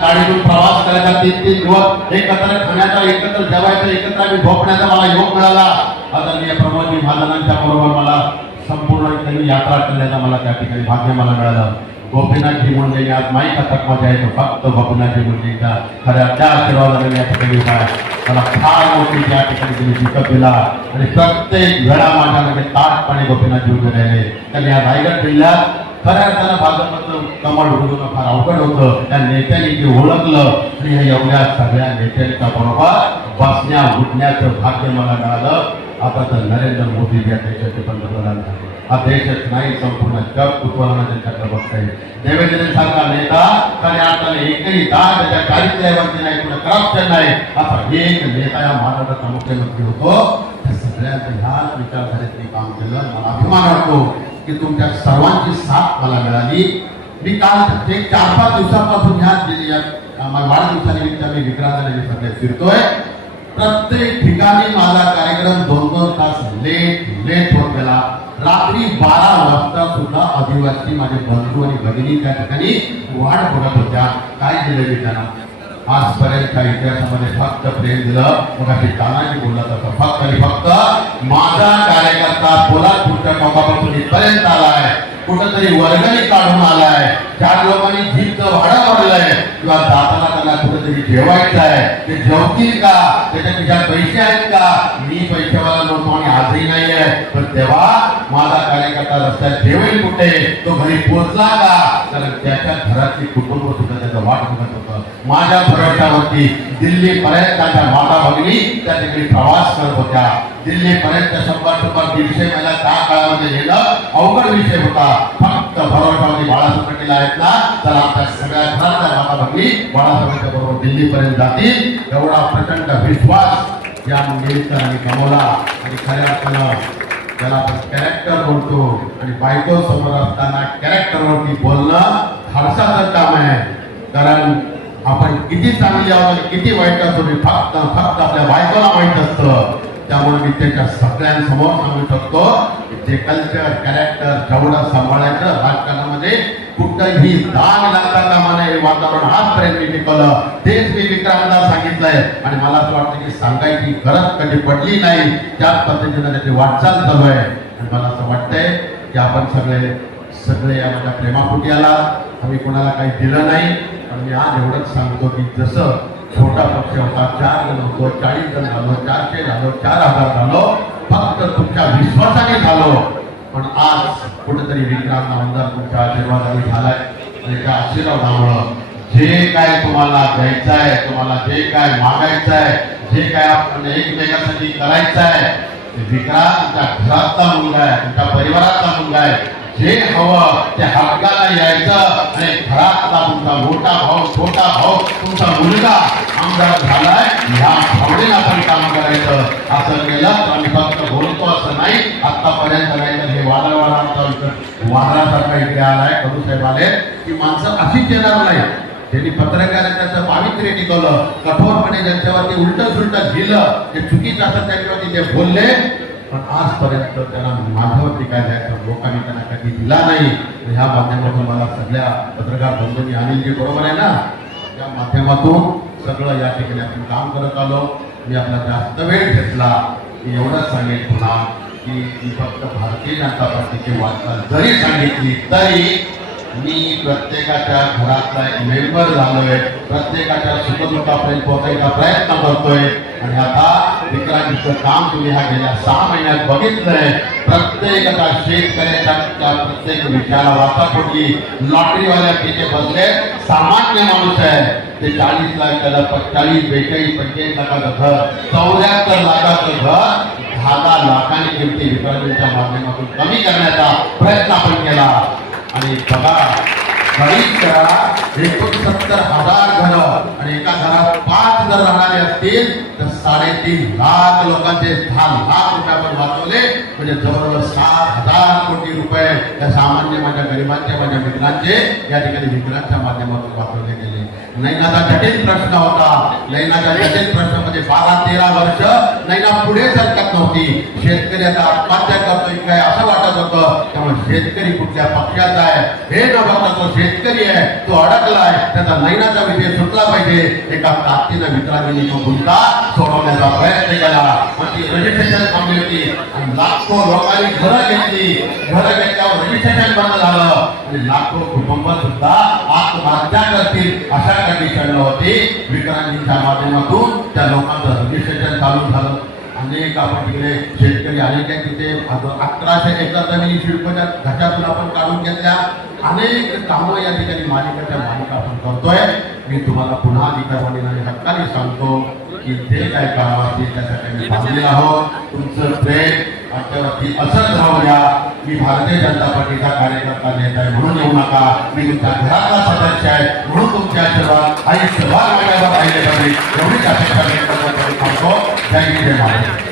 गाडीतून प्रवास करायचा 3-3 दिवस एकत्र खाण्याचा, एकत्र जेवायचं, एकत्र आम्ही झोपण्याचा मला योग मिळाला. आदरणीय प्रमोदजी महाजनांच्या बरोबर मला संपूर्ण त्यांनी यात्रा करण्याचा मला त्या ठिकाणी भाग्य मला मिळालं. गोपीनाथजी मुंडे आज माईक तक मजा येतो फक्त गोपीनाथजी मुंडेंच्या खऱ्या त्या आशीर्वादाने या ठिकाणी मला फार मोठी त्या ठिकाणी तुम्ही जिंकत दिला आणि प्रत्येक वेळा माझ्यामध्ये ताटपणे गोपीनाथजी उभे राहिले. त्यांनी या रायगड जिल्ह्यात खऱ्या अर्थानं भाजपचं कमळ उडवणं फार अवघड होतं. त्या नेत्यांनी ते ओळखलं आणि हे एवढ्या सगळ्या नेत्यांच्या बरोबर बसण्या उठण्याचं भाग्य मला मिळालं. आता तर नरेंद्र मोदी या देशाचे पंतप्रधान झाले. हा देशच नाही संपूर्ण जग कुतूहलाने त्यांच्याकडे बघताय. देवेंद्रसारखा नेता खऱ्या अर्थाने एकही दाग त्याच्या चारित्र्यावरती नाही, कुठे करप्शन नाही, असा एक नेता या महाराष्ट्राचा मुख्यमंत्री होतो. त्या सगळ्यांचं ह्याच विचारधारेने काम केलं. मला अभिमान वाटतो की तुमच्या सर्वांची साथ मला मिळाली. मी काल 4-5 दिवसापासून ह्या वाढदिवसानिमित्त मी विक्रांतने सगळे फिरतोय. प्रत्येक ठिकाणी माझा कार्यक्रम 2-2 तास लेट होत गेला. रात्री 12 वाजता सुद्धा आदिवासी माझे बंधू आणि भगिनी त्या ठिकाणी वाट बघत होत्या. काय दिलं मी त्यांना आजपर्यंत इतिहासामध्ये फक्त प्रेम दिलं. मग अशी तानाजी बोलत होता फक्त आणि फक्त माझा कार्यकर्ता पोलादपूरच्या टोकापासून इथपर्यंत आलाय, कुठंतरी वर्गणी काढून आलाय, 4 लोकांनी जीपचं भाडं भरलंय किंवा जाताना त्यांना कुठेतरी जेवायचं आहे, ते जेवतील का, त्याच्या खिशात पैसे आहेत का. मी पैशावाला नव्हतो आणि आजही नाही आहे, पण तेव्हा माझा कार्यकर्ता रस्त्यात जेवेल कुठे, तो घरी पोहोचला का, कारण त्याच्या घरातली कुटुंब सुद्धा त्याचं वाट बघत होतं. माझ्या भरोशावरती दिल्लीपर्यंत त्यांच्या माता भगिनी त्या ठिकाणी प्रवास करत होत्या. दिल्लीपर्यंत 100-150 मैल त्या काळामध्ये येणं अवघड विषय होता. फक्त भरोशावरती बाळासाहेब पाटील आहेत ना, तर आमच्या सगळ्या घरातल्या माता भगिनी बाळासाहेबांच्या बरोबर दिल्लीपर्यंत जातील एवढा प्रचंड विश्वास या मुलीचा आणि कमवला. आणि खऱ्या अर्थानं त्याला आपण कॅरेक्टर बोलतो आणि बायको समोर असताना कॅरेक्टरवरती बोलणं फारसाचं काम आहे. कारण आपण किती चांगली आहोत आणि किती वाईट असतो फक्त आपल्या बायकोला माहीत असतं. त्यामुळे मी त्याच्या सगळ्यांसमोर सांगू शकतो जे कल्चर कॅरेक्टर जेवढं सांभाळायचं राजकारणामध्ये कुठंही दाग लागता कामा नये, वातावरण आजपर्यंत मी टिकवलं. तेच मी विक्रांतला सांगितलंय आणि मला असं वाटतं की सांगायची गरज कधी पडली नाही. त्याच पद्धतीने त्याची वाटचाल चालू आहे. आणि मला असं वाटतंय की आपण सगळे या माझ्या प्रेमापोटी आला. आम्ही कोणाला काही दिलं नाही. पण मी आज एवढंच सांगतो की जसं छोटा पक्ष होता, 4 जण होतो, 40 जण झालो, 400 झालो, 4000 झालो, फक्त तुमच्या विश्वासाने झालो. पण आज कुठेतरी विक्रांत आमदार तुमच्या आशीर्वादाने झालाय आणि त्या आशीर्वादामुळं जे काय तुम्हाला द्यायचं आहे, तुम्हाला जे काय मागायचं आहे, जे काय आपण एकमेकांसाठी करायचं आहे, विक्रांत तुमच्या घरातला मुलगा आहे, तुमच्या परिवारातला मुलगा आहे. जे हवं ते हक्काला यायचं आणि घरातला तुमचा मोठा भाऊ, छोटा भाऊ, तुमचा मुलगा आमदार झालाय, ह्या भावनेला आपण काम करायचं. असं केलं तर आम्ही फक्त बोलतो असं नाही. आतापर्यंत नाही तर हे वादळासारखा इकडे आलाय, कडूसाहेब आले की माणसं अशीच येणार नाही. त्यांनी पत्रकारांचं पावित्र्य टिकवलं, कठोरपणे ज्यांच्यावरती उलट सुलट दिलं, जे चुकीचं असं त्यांच्यावरती ते बोलले. पण आजपर्यंत त्यांना माझ्यावरती काय द्यायचं लोकांनी त्यांना कधी दिला नाही. ह्या माध्यमातून मला सगळ्या पत्रकार बंधूंनी अनिलजी बरोबर आहे ना, या माध्यमातून सगळं या ठिकाणी आपण काम करत आलो. मी आपला जास्त वेळ घेतला. मी एवढंच सांगेन पुन्हा की फक्त भारतीय जनता पार्टीची वाटचाल जरी सांगितली तरी मी प्रत्येकाच्या घरातला एक मेंबर झालोय, प्रत्येकाच्या सुखदुःखापर्यंत पोहोचायचा प्रयत्न करतोय. आणि आता विक्रांतीचं काम तुम्ही ह्या गेल्या 6 महिन्यात बघितलंय. प्रत्येकाचा शेतकऱ्याच्या प्रत्येक विषयाला वाचा फोडली. लॉटरीवाल्या तिथे बसले सामान्य माणूस आहे, ते 40 लाखाला 40, 42, 45 लाखाचं घर, 74 लाखाचं घर 10 लाखांनी किमती विक्रांतीच्या माध्यमातून कमी करण्याचा प्रयत्न आपण केला. आणि बघा गणित करा, 69,000 घरं आणि एका घरात 5 जर राहणारे असतील तर 3.5 लाख लोकांचे 10 लाख रुपये आपण वाचवले. म्हणजे जवळजवळ 7,000 कोटी रुपये या सामान्य माझ्या गरिबांचे, माझ्या मित्रांचे या ठिकाणी विक्रांतच्या माध्यमातून वाचवले गेले. नैनाचा जटिल प्रश्न होता. नैनाच्या जटिल प्रश्नामध्ये 12-13 वर्ष नैना पुढे सरकत नव्हती. शेतकरी आता आत्महत्या करतोय काय असं वाटत होतं. होतं. त्यामुळे शेतकरी कुठल्या पक्षाचा आहे हे न बघता तो शेतकरी आहे, तो अडकलाय, त्याचा नैनाचा विषय सुटला पाहिजे. एका ताकदीनं मित्रांनी तो मुद्दा सोडवण्याचा प्रयत्न केला. मग ती रजिस्ट्रेशन थांबली होती आणि लाखो लोकांनी घरं घेतल्यावर रजिस्ट्रेशन बंद झालं आणि लाखो कुटुंब सुद्धा आत्महत्या करतील अशा कंडिशन होती. विक्रांतीच्या माध्यमातून त्या लोकांचं रजिस्ट्रेशन चालू झालं. अनेक आपण तिकडे शेतकरी अनेक आहे, तिथे 1100 एकर जमिनी शिल्पच्या घाटातून आपण काढून घेतल्या. अनेक कामं या ठिकाणी मालिका आपण करतोय. मी तुम्हाला पुन्हा अधिकारवाणी आणि हक्काने सांगतो की जे काय काम असतील त्यासाठी मी थांबले आहोत. तुमचं प्रेम आमच्यावरती असंच राहू द्या. मी भारतीय जनता पार्टीचा कार्यकर्ता नेता आहे म्हणून येऊ नका. मी तुमच्या घरातला सदस्य आहे म्हणून तुमचे आशीर्वाद आणि सहभाग माझ्यावर राहिले पाहिजे एवढीच अपेक्षा व्यक्त करतो. जय हिंद, जय महाराष्ट्र.